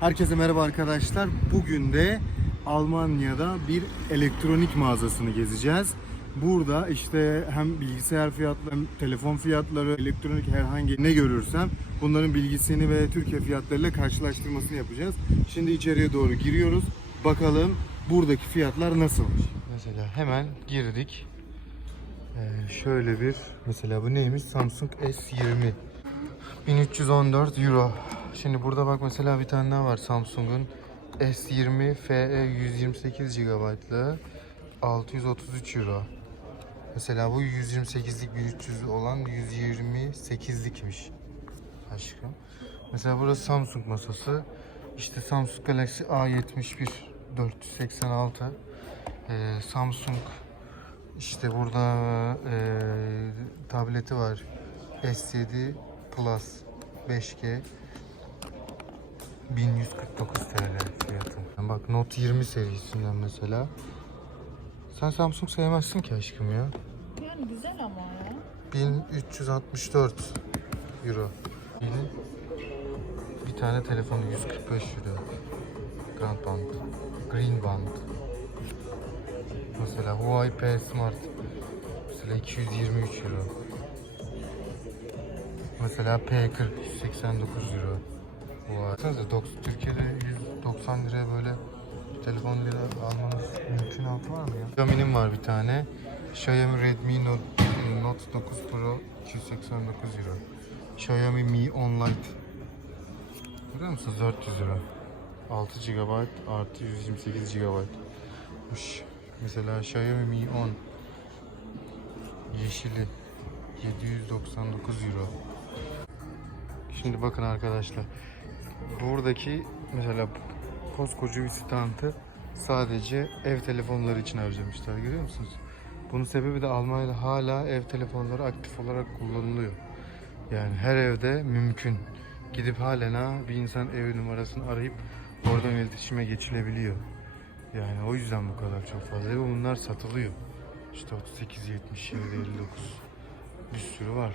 Herkese merhaba arkadaşlar. Bugün de Almanya'da bir elektronik mağazasını gezeceğiz. Burada işte hem bilgisayar fiyatları, telefon fiyatları, elektronik herhangi ne görürsem bunların bilgisini ve Türkiye fiyatlarıyla karşılaştırmasını yapacağız. Şimdi içeriye doğru giriyoruz. Bakalım buradaki fiyatlar nasılmış? Mesela hemen girdik. Ee, şöyle bir mesela bu neymiş? Samsung S20 1314 euro. Şimdi burada bak mesela bir tane daha var Samsung'un S20 FE 128 GB'lı 633 euro. Mesela bu 128'lik 1300 olan 128'likmiş. Aşkım. Mesela burası Samsung masası. İşte Samsung Galaxy A71 486. Ee, Samsung işte burada eee, tableti var. S7 Plus 5G 1149 TL fiyatı. Bak Note 20 serisinden mesela. Sen Samsung sevmezsin ki aşkım ya. Yani güzel ama ya. 1364 euro. Yine bir tane telefonu 145 euro. Grand Band. Green Band. Mesela Huawei P Smart. Mesela 223 euro. Mesela P40 189 euro. Baksanıza, Türkiye'de 190 liraya böyle telefon lira almanız mümkün altı var mı ya? Xiaomi'nin var bir tane. Xiaomi Redmi Note, Note 9 Pro 289 euro. Xiaomi Mi 10 Lite. Görüyor musunuz? 400 lira. 6 GB artı 128 GB. Mesela Xiaomi Mi 10 yeşili 799 euro. Şimdi bakın arkadaşlar. Buradaki mesela koskoca bir standı sadece ev telefonları için harcamışlar. Görüyor musunuz? Bunun sebebi de Almanya'da hala ev telefonları aktif olarak kullanılıyor. Yani her evde mümkün. Gidip halen ha bir insan ev numarasını arayıp oradan iletişime geçilebiliyor. Yani o yüzden bu kadar çok fazla. Ve bunlar satılıyor. İşte 38, 77, 59 bir sürü var.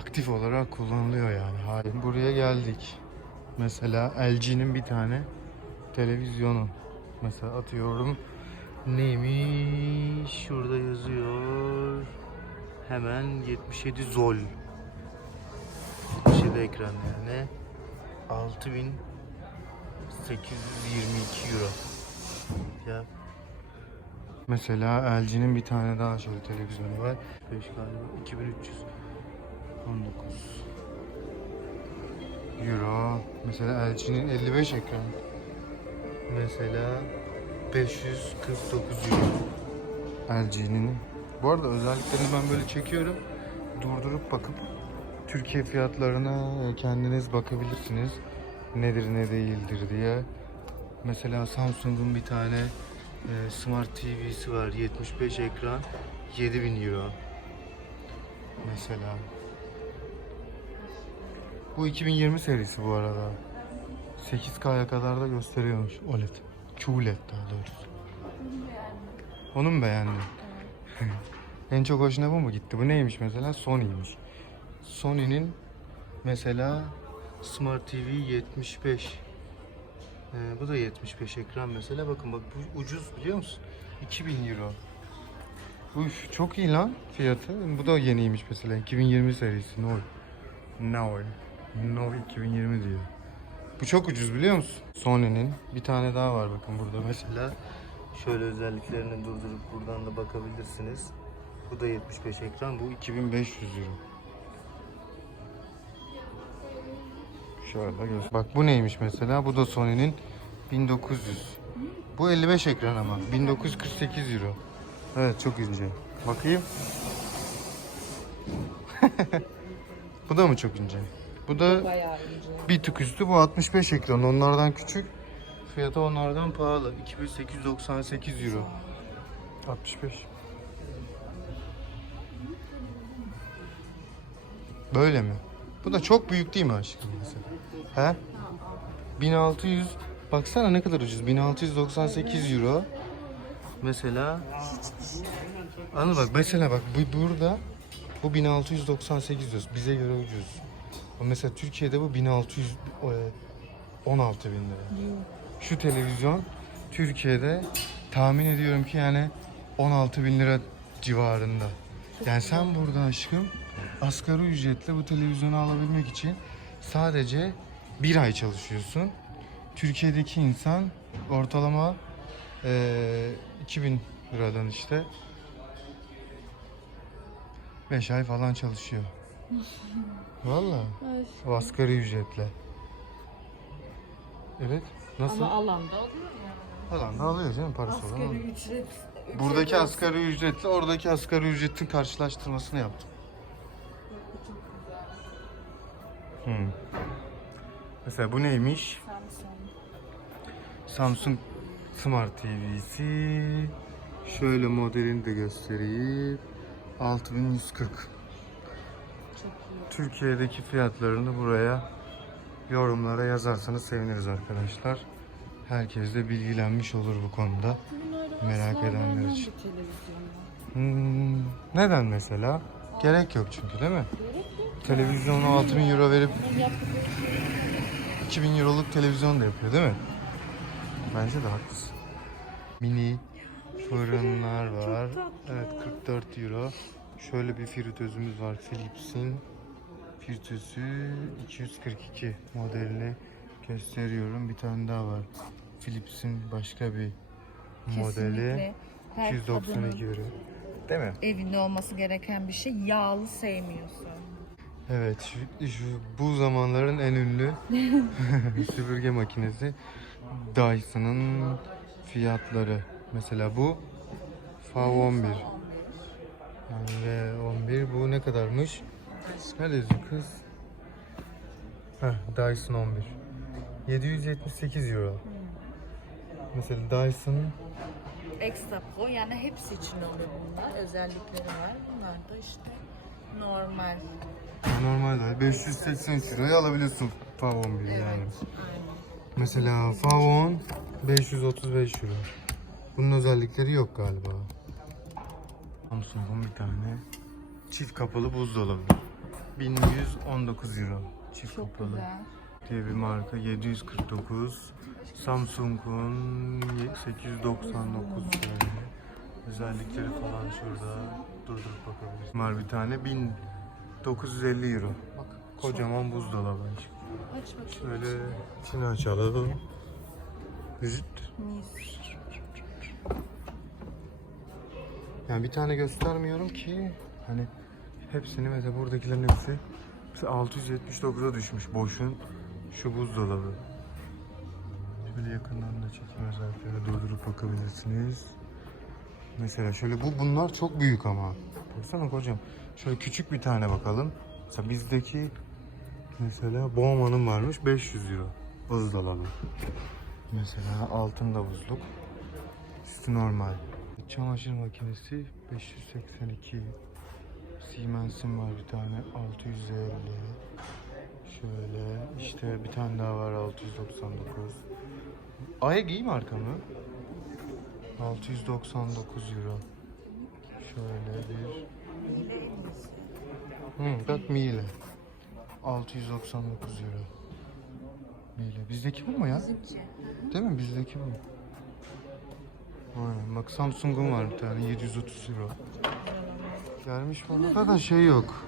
Aktif olarak kullanılıyor yani. Halen buraya geldik. Mesela LG'nin bir tane televizyonu. Mesela atıyorum neymiş? Şurada yazıyor. Hemen 77 zol. 77 ekran yani. 6822 euro. Ya. Mesela LG'nin bir tane daha şöyle televizyonu var. 5 galiba 2300 19 Euro. Mesela LG'nin 55 ekran. Mesela 549 Euro. LG'nin. Bu arada özelliklerini ben böyle çekiyorum. Durdurup bakıp Türkiye fiyatlarına kendiniz bakabilirsiniz. Nedir ne değildir diye. Mesela Samsung'un bir tane e, Smart TV'si var. 75 ekran. 7000 Euro. Mesela. Bu 2020 serisi bu arada. 8K'ya kadar da gösteriyormuş OLED. QLED daha doğrusu. Onu mu beğendin? en çok hoşuna bu mu gitti? Bu neymiş mesela? Sony'ymiş. Sony'nin mesela Smart TV 75. Ee, bu da 75 ekran mesela. Bakın bak bu ucuz biliyor musun? 2000 euro. Uf çok iyi lan fiyatı. Bu da yeniymiş mesela. 2020 serisi. Nol. Nol. Nol 2020 diyor. Bu çok ucuz biliyor musun? Sony'nin bir tane daha var bakın burada mesela. Şöyle özelliklerini durdurup buradan da bakabilirsiniz. Bu da 75 ekran. Bu 2500 euro. Şöyle göster. Bak bu neymiş mesela? Bu da Sony'nin 1900. Bu 55 ekran ama. 1948 euro. Evet çok ince. Bakayım. bu da mı çok ince? Bu da bir tık üstü. Bu 65 ekran. Onlardan küçük. Fiyatı onlardan pahalı. 2898 euro. 65. Böyle mi? Bu da çok büyük değil mi aşkım mesela? He? 1600 Baksana ne kadar ucuz. 1698 euro. Mesela Anladın bak mesela bak bu burada bu 1698 diyoruz. Bize göre ucuz. Mesela Türkiye'de bu 1600 e, 16 bin lira. Şu televizyon Türkiye'de tahmin ediyorum ki yani 16 bin lira civarında. Yani sen burada aşkım asgari ücretle bu televizyonu alabilmek için sadece bir ay çalışıyorsun. Türkiye'deki insan ortalama eee 2000 liradan işte 5 ay falan çalışıyor. Valla o asgari ücretle. Evet. Nasıl? Ama alanda oluyor yani. Adam da alıyor canım parası olan. Asgari alıyor. ücret. Buradaki asgari ücretle oradaki asgari ücretin karşılaştırmasını yaptım. Hmm. Mesela bu neymiş? Samsung. Samsung Smart TV'si. Şöyle modelini de göstereyim. 6140. Türkiye'deki fiyatlarını buraya yorumlara yazarsanız seviniriz arkadaşlar. Herkes de bilgilenmiş olur bu konuda. Merak edenler için. Hmm, neden mesela? Gerek yok çünkü değil mi? Televizyonu 6000 euro verip Ben yaptıkları 2000 euroluk televizyon da yapıyor değil mi? Bence de haklısın. Mini fırınlar var. Evet 44 euro. Şöyle bir fritözümüz var Philips'in. Fritözü 242 modelini gösteriyorum. Bir tane daha var. Philips'in başka bir modeli. Her 292 kadının euro. Değil mi? evinde olması gereken bir şey. Yağlı sevmiyorsun. Evet, şu, şu bu zamanların en ünlü süpürge makinesi Dyson'ın fiyatları. Mesela bu FAV11. Yani V11 bu ne kadarmış? Neredesin kız? Heh, Dyson 11. 778 euro. Mesela Dyson Extra Pro yani hepsi için oluyor bunlar. Özellikleri var. Bunlar da işte normal. normal değil. 583 euroya alabiliyorsun FAV11 yani. Evet. Aynen. Mesela Favon 535 euro. Bunun özellikleri yok galiba. Samsung'un bir tane çift kapalı buzdolabı. 1119 euro. Çift Çok kapalı güzel. diye bir marka 749. Samsung'un 899 şöyle. Özellikleri falan şurada durdurup bakabiliriz. Var bir tane 1950 euro. Bak kocaman buzdolabı. Aç bakayım. Şöyle içini açalım. Vücut. Yani bir tane göstermiyorum ki hani hepsini mesela buradakilerin hepsi mesela 679'a düşmüş boşun şu buzdolabı. Şöyle yakından da çekim özellikleri durdurup bakabilirsiniz. Mesela şöyle bu bunlar çok büyük ama. Baksana kocam. Şöyle küçük bir tane bakalım. Mesela bizdeki mesela Bowman'ın varmış 500 euro buzdolabı. Mesela altında buzluk. Üstü normal. Çamaşır makinesi 582. Siemens'in var bir tane 650. Şöyle işte bir tane daha var 699. Aeg iyi marka mı? 699 euro. Şöyle bir Hı, bak Miele. 699 euro. Miele. Bizdeki bu mu ya? Değil mi? Bizdeki bu. Aynen. Bak Samsung'un var bir tane 730 euro. Gelmiş burada da şey yok.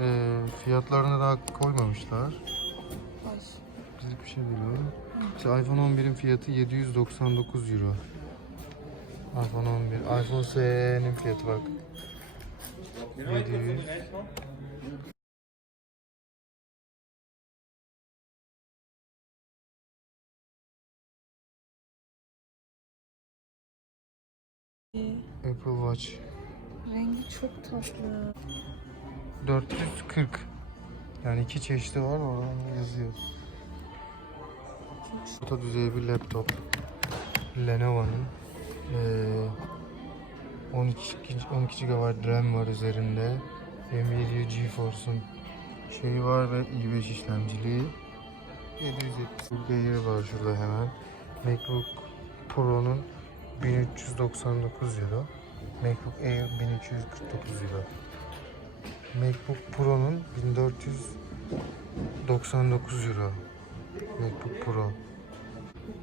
Ee, fiyatlarını daha koymamışlar. Bizlik bir şey değil o. Mesela iPhone 11'in fiyatı 799 euro. iPhone 11. iPhone SE'nin fiyatı bak. 700. Apple Watch Rengi çok tatlı. 440. Yani iki çeşidi var orada yazıyor. Orta düzey bir laptop. Lenovo'nun. Ee, 12, 12 GB RAM var üzerinde. Nvidia GeForce'un şeyi var ve i5 işlemciliği. 770 Air var şurada hemen. MacBook Pro'nun 1399 euro. MacBook Air 1249 euro. MacBook Pro'nun 1499 euro. MacBook Pro.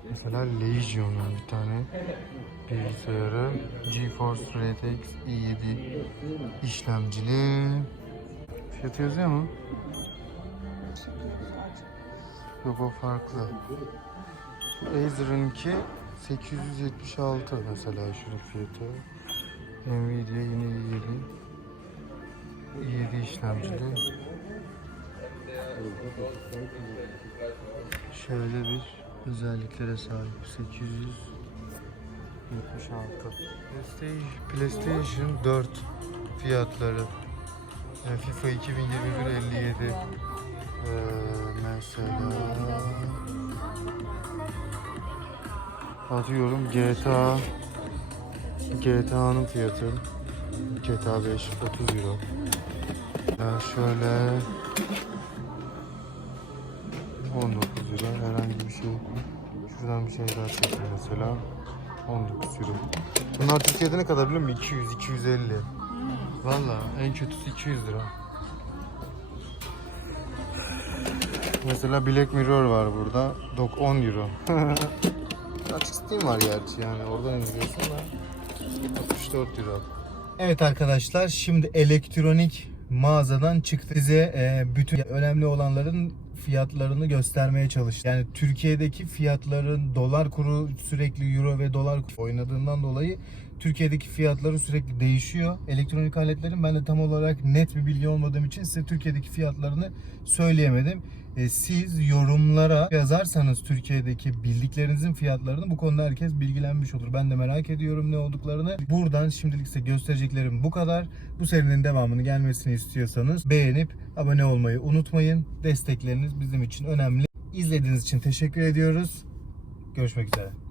Mesela Legion'un bir tane bilgisayarı. GeForce RTX i7 işlemcili. Fiyatı yazıyor mu? Yok o farklı. Acer'ınki 876 mesela şunun fiyatı. Nvidia yine i7. i7 işlemcili. Şöyle bir özelliklere sahip 876. PlayStation, PlayStation 4 fiyatları. FIFA 2021 57. Ee, mesela atıyorum GTA GTA'nın fiyatı GTA 5 30 euro. Ya şöyle 19 lira herhangi bir şey. Şuradan bir şey daha çekeyim mesela. 19 euro. Bunlar Türkiye'de ne kadar biliyor musun? 200, 250. Valla en kötüsü 200 lira. Mesela Black Mirror var burada. Dok 10 euro. Açık Steam var gerçi yani oradan izliyorsun da 64 euro. Evet arkadaşlar şimdi elektronik mağazadan çıktı. Size e, bütün önemli olanların fiyatlarını göstermeye çalıştım. Yani Türkiye'deki fiyatların dolar kuru sürekli euro ve dolar oynadığından dolayı Türkiye'deki fiyatları sürekli değişiyor. Elektronik aletlerin ben de tam olarak net bir bilgi olmadığım için size Türkiye'deki fiyatlarını söyleyemedim. E, Siz yorumlara yazarsanız Türkiye'deki bildiklerinizin fiyatlarını bu konuda herkes bilgilenmiş olur. Ben de merak ediyorum ne olduklarını. Buradan şimdilik size göstereceklerim bu kadar. Bu serinin devamını gelmesini istiyorsanız beğenip abone olmayı unutmayın. Destekleriniz bizim için önemli. İzlediğiniz için teşekkür ediyoruz. Görüşmek üzere.